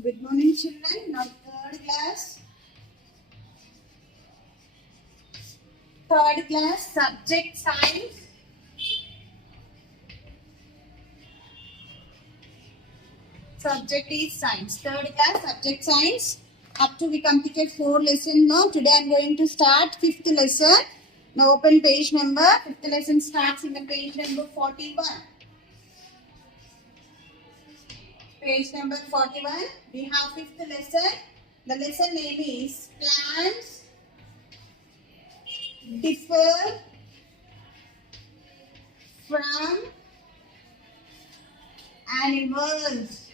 Good morning, children. Now, third class, subject science. Subject is science. Third class, subject science. Up to we completed 4 lessons now. Today I am going to start 5th lesson. Now open page number. 5th lesson starts in the page number 41. Page number 41. We have 5th lesson. The lesson name is plants differ from animals.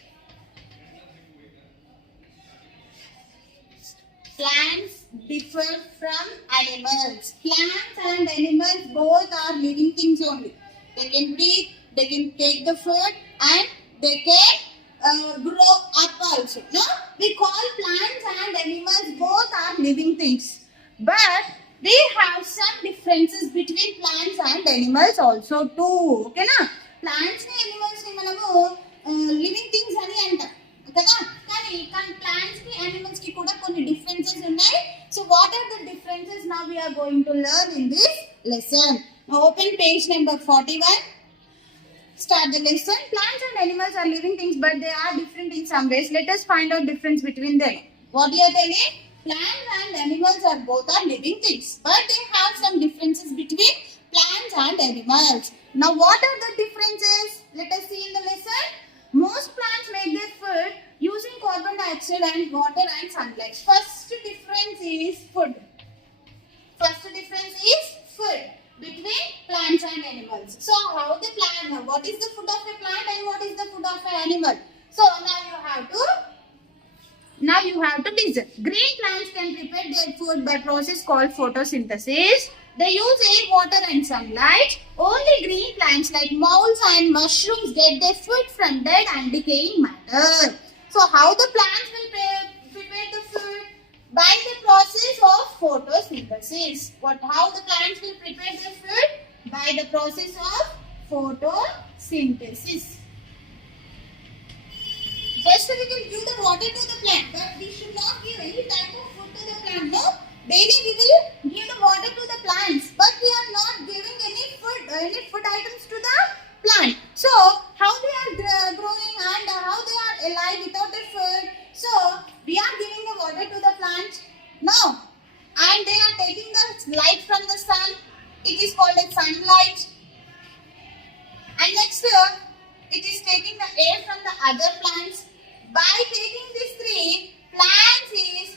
Plants differ from animals. Plants and animals both are living things only. They can breathe, they can take the food, and they can grow up also. No? We call plants and animals both are living things. But we have some differences between plants and animals also too. Okay na? Plants and animals ni manamu living things ani antam. కదా కానీ ప్లాంట్స్ కి యానిమల్స్ కి కూడా కొన్ని differences ఉన్నాయి. So what are the differences now we are going to learn in this lesson. Open page number 41. Start the lesson. Plants and animals are living things, but they are different in some ways. Let us find out difference between them. What you are telling? Plants and animals are both are living things, but they have some differences between plants and animals. Now, what are the differences? Let us see in the lesson. Most plants make their food using carbon dioxide and water and sunlight. First difference is food. First difference is food between plants and animals. So how the plant, what is the food of a plant and what is the food of an animal? So now you have to listen. Green plants can prepare their food by process called photosynthesis. They use air, water and sunlight. Only green plants like molds and mushrooms get their food from dead and decaying matter. So how the plants will prepare the food? By the process of photosynthesis. How the plants will prepare their food? By the process of photosynthesis. Just we will give the water to the plant, but we should not give any type of food to the plant. No, daily we will give the water to the plants, but we are not giving any food items to the plant. So how they are growing and how they are alive without the food? So we are giving the water to the plant. No, and they are taking the light from the sun. It is called as sunlight. And next it is taking the air from the other plants. By taking these three, plants is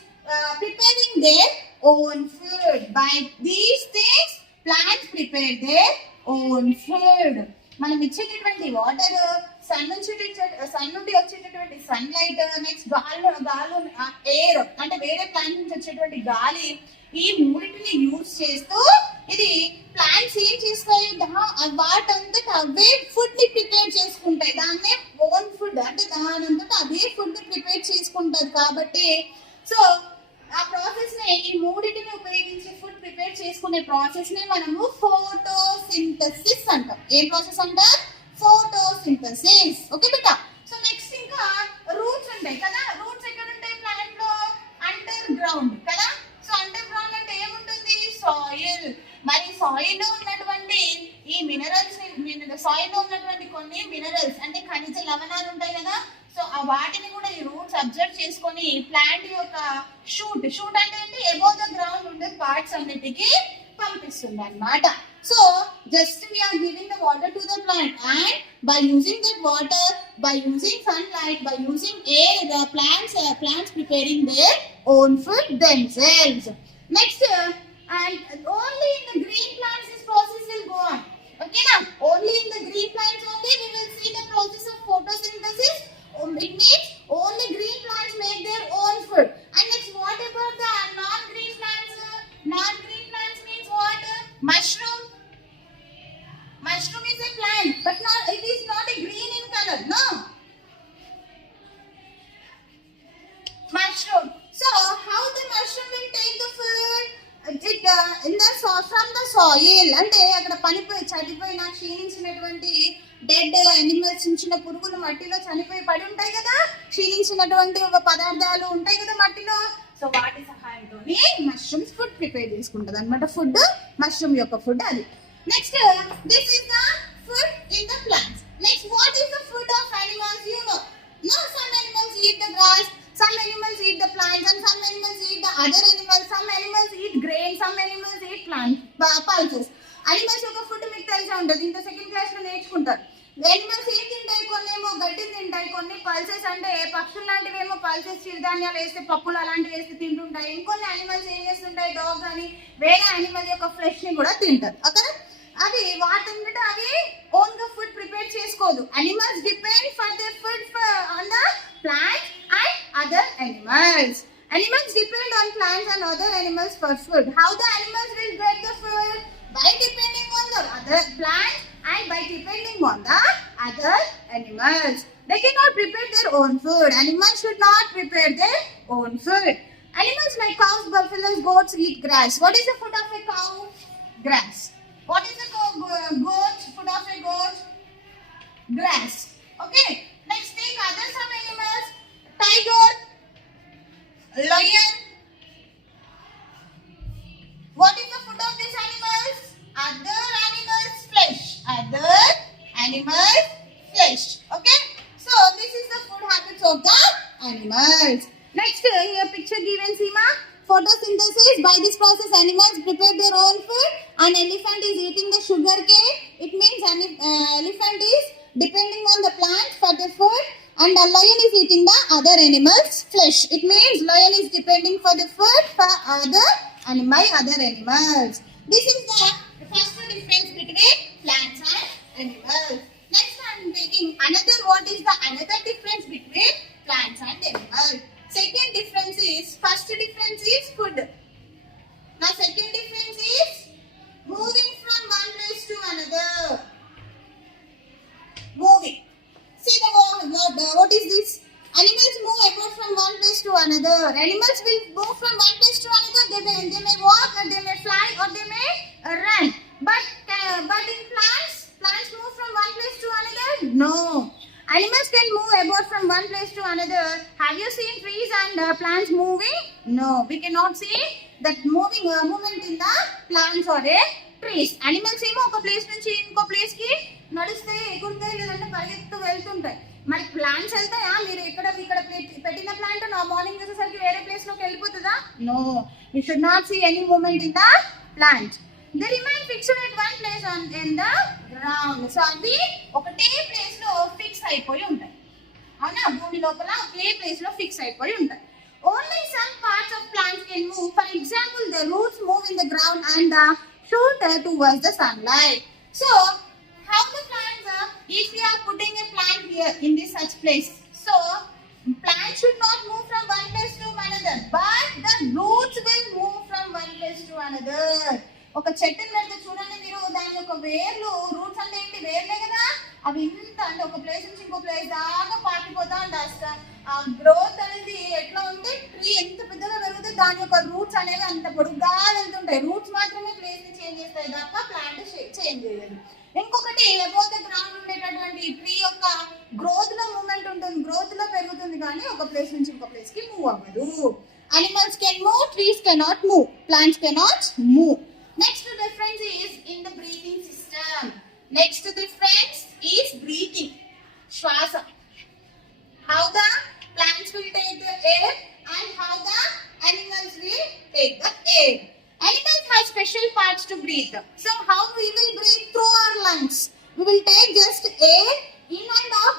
preparing their own food. By these things, plants prepare their own food. మనం ఇచ్చేటటువంటి water sun నుండి వచ్చేటటువంటి sunlight, next గాలి ఎయిర్ అంటే వేరే ప్లాంట్ నుంచి వచ్చేటువంటి గాలి, ఈ మూడింటిని యూజ్ చేస్తూ ఇది ప్లాంట్స్ ఏం చేస్తాయి, వాటంతటా అవే ఫుడ్ ని ప్రిపేర్ చేసుకుంటాయి. దాన్నే ఓన్ ఫుడ్ అంటే దానంతటా అవే ఫుడ్ ని ప్రిపేర్ చేసుకుంటారు. కాబట్టి సో ఆ ప్రాసెస్ ని ఈ మూడింటిని ఉపయోగించి ఫుడ్ ప్రిపేర్ చేసుకునే ప్రాసెస్ ని మనము ఫోటోసింథసిస్ అంటాం. ఏం ప్రాసెస్ అంటారు? ఫోటోసింథసిస్. ఓకే బేటా. సో నెక్స్ట్ ఇంకా రూట్స్ ఉంటాయి కదా. రూట్స్ ఎక్కడ ఉంటాయి ప్లాంట్ లో? అండర్ గ్రౌండ్ కదా. సో అండర్ గ్రౌండ్ అంటే ఏముంటుంది? సాయిల్. మరి సాయిల్ లో ఉన్నటువంటి ఈ మినరల్స్, సాయిల్ లో ఉన్నటువంటి కొన్ని మినరల్స్ అంటే ఖనిజ లవణాలు ఉంటాయి కదా. సో ఆ వాటిని కూడా ఈ రూట్స్ అబ్జర్వ్ చేసుకొని ప్లాంట్ యొక్క షూట్ అంటే ఏంటి, అబౌవ్ ద గ్రౌండ్ ఉండే పార్ట్స్ అన్నిటికీ పంపిస్తుంది అన్నమాట. So just we are giving the water to the plant, and by using that water, by using sunlight, by using air, the plants preparing their own food themselves. Next, and only in the green plants this process will go on. Okay now, only in the green plants only we will see the process of photosynthesis. It means only green plants make their own food. And next, what about the non-green plants? Non-green plants means what? Mushroom. Mushroom is a plant, but it is not a green in color. No. Mushroom. So how the mushroom will take the food? From the soil. అంటే అక్కడ చనిపోయిన క్షీణించినటువంటి dead animals, చిన్న పురుగులు మట్టిలో చనిపోయి పడి ఉంటాయి కదా, క్షీణించి సంబంధించినటువంటి ఒక పదార్థాలు ఉంటాయి కదా మట్టిలో, సో వాటి సహాయంతో మష్రూమ్స్ ఫుడ్ ప్రిపేర్ చేసుకుంటది అనమాట. ఫుడ్ మష్రూమ్ యొక్క ఫుడ్ అది. Next this is the food in the plants. Next what is the food of animals? You know, no, some animals eat the grass, some animals eat the plants, and some animals eat the other animals. Some animals eat grain, some animals eat plant pulses. Animals యొక్క ఫుడ్ మీకు తెలిసే ఉంటుంది, ఇంత second class లో నేర్చుకుంటారు. ఎనిమల్స్ ఏం తింటాయి, కొన్ని ఏమో గడ్డి తింటాయి, కొన్ని పల్సెస్ అంటే పక్షులు లాంటివి ఏమో పల్సెస్ చిరుధాన్యాలు వేస్తే పప్పులు అలాంటివి వేస్తే తింటుంటాయి. ఇంకొన్ని యానిమల్స్ ఏం చేస్తుంటాయి, డాగ్ కానీ వేరే యానిమల్ యొక్క ఫ్లెష్ ని కూడా తింటారు. ఓకే, అవి వాటి అవి ఓన్ గా ఫుడ్ ప్రిపేర్ చేసుకోదు. Animals depend for their food on the plant and other animals. Animals depend on plants and other animals for food. How the animals will get the food? By depending on the other plants and by depending on the other animals. They cannot prepare their own food. Animals should not prepare their own food. Animals like cows, buffaloes, goats eat grass. What is the food of a cow? Grass. What is the goat? Food of a goat? Grass. Okay. Next take other some animals. Tiger, lion. What is the food of these animals? Other animals' flesh. Other animals' flesh. Okay. So this is the food habits of the animals. Next, here picture given, Seema. Photosynthesis. By this process, animals prepare their own food. An elephant is eating the sugar cane. It means elephant is depending on the plant for the food. And a lion is eating the other animal's flesh. It means lion is depending for the food for other animals. This is the first difference between plants and animals. Next I am taking another. What is the another difference between plants and animals? Second difference is, first difference is food. Now second difference is moving from one place to another. Moving. See the what is this? Animals move about from one place to another. Animals will move from one place to another. They may walk, or they may fly, or they may run. But in plants move from one place to another? No. Animals can move about from one place to another. Have you seen trees and plants moving? No, we cannot see that movement in the plants or a trees. Animals ఏమో ఒక ప్లేస్ నుంచి ఇంకో ప్లేస్ కి నడుస్తే ఎగురుతాయి, లేదంటే పరిగెత్తు వెళ్తుంటాయి. మరి ప్లాంట్స్ వెళ్తాయా? మీరు ఇక్కడ పెట్టిన ప్లాంట్ నా మార్నింగ్ చూసేసరికి వేరే ప్లేస్ లోకి వెళ్ళిపోతుందా? No, you should not see any movement in the plant. They remain fixed at one place in the ground. So అవి ఒకటే ప్లేస్ లో ఫిక్స్ అయిపోయి ఉంటాయి. అవునా, భూమి లోపల ఒకే ప్లేస్ లో ఫిక్స్ అయిపోయి ఉంటాయి. Only some parts of plants can move. For example, the roots move in the ground and the shoot towards the sunlight. So how the plants are, if we are putting a plant here in this such place, so plants should not move from one place to another, but the roots will move from one place to another. ఒక చెట్టుని పెడితే చూడండి మీరు, దాని యొక్క వేర్లు, రూట్స్ అంటే ఏంటి, వేర్లే కదా, అవి ఇంత అంటే ఒక ప్లేస్ నుంచి ఇంకో ప్లేస్ దాకా పాకిపోతా ఉంటాయి. ఆ గ్రోత్ అనేది ఎట్లా ఉంటే ట్రీ ఎంత పెద్దగా పెరిగితే దాని యొక్క రూట్స్ అనేవి అంత పొడుగ్గా వెళ్తుంటాయి. రూట్స్ మాత్రమే ప్లేస్ ని చేంజ్ చేస్తాయి తప్ప ప్లాంట్ చేంజ్ చేయలేదు. ఇంకొకటి అబౌవ్ ద గ్రౌండ్ ఉండేటటువంటి ట్రీ యొక్క గ్రోత్ లో మూవ్మెంట్ ఉంటుంది, గ్రోత్ లో పెరుగుతుంది, కానీ ఒక ప్లేస్ నుంచి ఇంకో ప్లేస్ కి మూవ్ అవ్వదు. Animals can move, trees cannot move, plants cannot move. Next difference is in the breathing system. Next difference is breathing, Shwasa. How the plants will take the air and how the animals will take the air. Animals have special parts to breathe. So how we will breathe? Through our lungs. We will take just air in and out.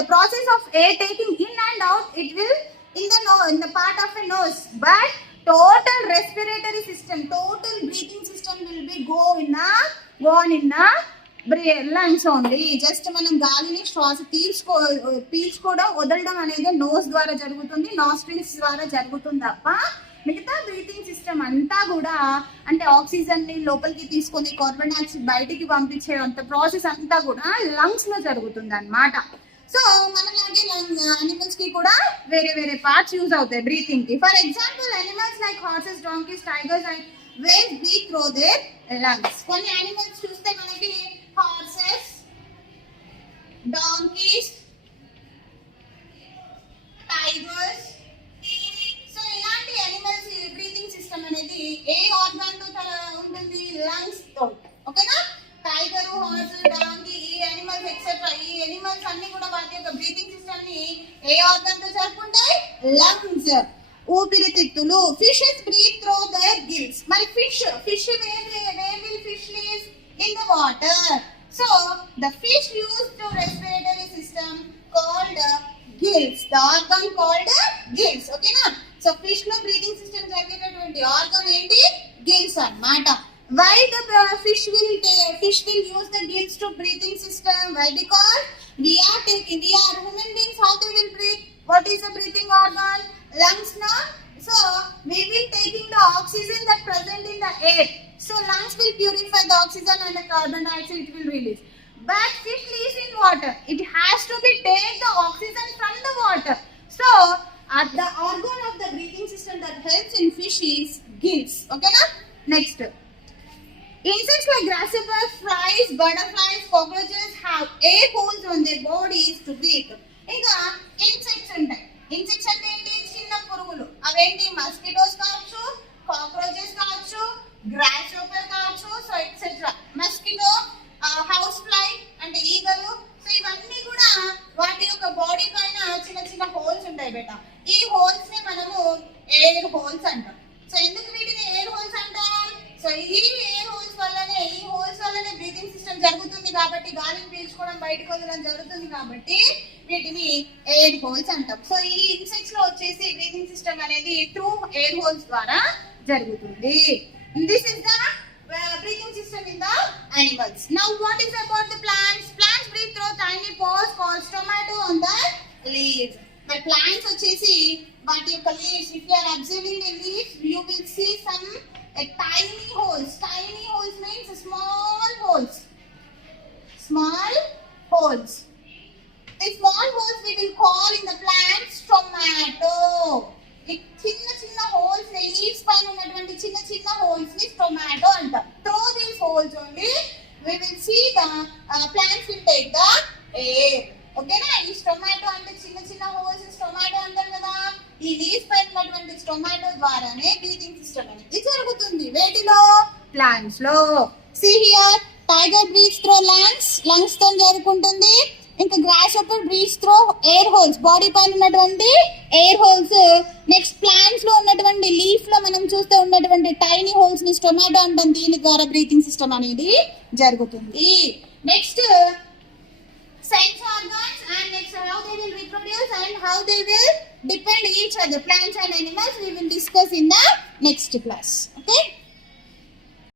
The process of air taking in and out, it will in the part of a nose. But total respiratory system, total breathing system will be go on in the lungs only. Just మనం గాలిని శ్వాస పీల్చుకోవడం వదలడం అనేది నోస్ ద్వారా జరుగుతుంది, నాస్ట్రిల్స్ ద్వారా జరుగుతుంది తప్ప మిగతా బ్రీతింగ్ సిస్టమ్ అంతా కూడా అంటే ఆక్సిజన్ ని లోపలికి తీసుకొని కార్బన్ డైఆక్సైడ్ బయటికి పంపించే అంత ప్రాసెస్ అంతా కూడా లంగ్స్ లో జరుగుతుంది అన్నమాట. సో మనలాగే అనిమల్స్ కి కూడా వేరే వేరే పార్ట్స్ యూజ్ అవుతాయి బ్రీతింగ్ కి. For example animals like horses, donkeys, tigers and whales breathe through their lungs. కొన్ని అనిమల్స్ చూస్తే మనకి horses, donkeys, ఏ ఆర్గన్ తో జరుపుకుంటాయి? లంగ్స్. ఊపిరితిత్తులు. Fishes breathe through their gills. మరి fish where will fish lives? In the water. So the fish used to respiratory system called gills. The organ called gills. Okay na? So fish లో breathing system జరిగేటటువంటి organ ఏంటి? Gills అన్నమాట. Why the fish will use the gills to breathing system? Why? Because we are human beings. How they will breathe? What is the breathing organ? Lungs na. So we will taking the oxygen that present in the air. So lungs will purify the oxygen and the carbon dioxide it will release. But fish lives in water. It has to be take the oxygen from the water. So, the organ of the breathing system that helps in fish is gills. Okay na? Next. Insects like grasshoppers, flies, butterflies, cockroaches have air holes on their bodies to breathe. ఇంకా ఇన్సెక్ట్స్ ఉంటాయి. ఇన్సెక్ట్స్ అంటే ఏంటి? చిన్న పురుగులు. అవేంటి? మస్కిటోస్ కావచ్చు, కాక్రోచెస్ కావచ్చు, గ్రాస్హోపర్ కావచ్చు, so etcetera. Mosquito, house fly అంటే ఈగలు. సో ఇవన్నీ కూడా వాటి యొక్క బాడీ పైన చిన్న చిన్న హోల్స్ ఉంటాయి బేట. ఈ హోల్స్ ని మనము ఎయిర్ హోల్స్ అంటాం. సో ఎందుకు వీటిని ఎయిర్ హోల్స్ అంటాం? సో ఈ ఎయిర్ హోల్స్ వల్లనే బ్రీతింగ్ సిస్టమ్ జరుగుతుంది కాబట్టి, గాలిని పీల్చుకోవడం బయటకు వదలడం జరుగుతుంది కాబట్టి వీటిని ఎయిర్ హోల్స్ అంటాం. సో ఈ ఇన్సెక్ట్స్ లో వచ్చేసి బ్రీతింగ్ సిస్టమ్ అనేది త్రూ ఎయిర్ హోల్స్ ద్వారా జరుగుతుంది. This is the breathing system in the animals. Now what is about the plants? Plants breathe through tiny pores called stomata on the leaves. But plants వచ్చేసి వాటి యొక్క leaves, if you are observing the leaves, you will see some tiny holes. Tiny holes means small holes. Small holes. The small holes we will call in the plant stomata. చిన్న చిన్న holes leaves పైన ఉన్నటువంటి చిన్న చిన్న హోల్స్ ని స్టొమాటో అంటాం. Through these holes only we will see the plants will take the air. ఓకేనా? ఈ స్టొమాటో అంటే చిన్న చిన్న హోల్స్ స్టొమాటో అంటారు కదా. ఈ లీవ్స్ పైన ఉన్నటువంటి స్టొమాటో ద్వారానే బ్రీతింగ్ సిస్టమ్ అనేది జరుగుతుంది. వేటిలో? ప్లాంట్స్ లో. See here, tiger breathes through lungs తో జరుగుతుంది. ఇంకా grasshopper breathes through air holes, body పైన ఉన్నటువంటి ఎయిర్ హోల్స్. నెక్స్ట్ ప్లాంట్స్ లో ఉన్నటువంటి లీఫ్ లో మనం చూస్తే ఉన్నటువంటి టైనీ హోల్స్ ని స్టొమాటో అంటాం. దీని ద్వారా బ్రీతింగ్ సిస్టమ్ అనేది జరుగుతుంది. Next sense organs and next how they will reproduce and how they will depend each other. Plants and animals we will discuss in the next class.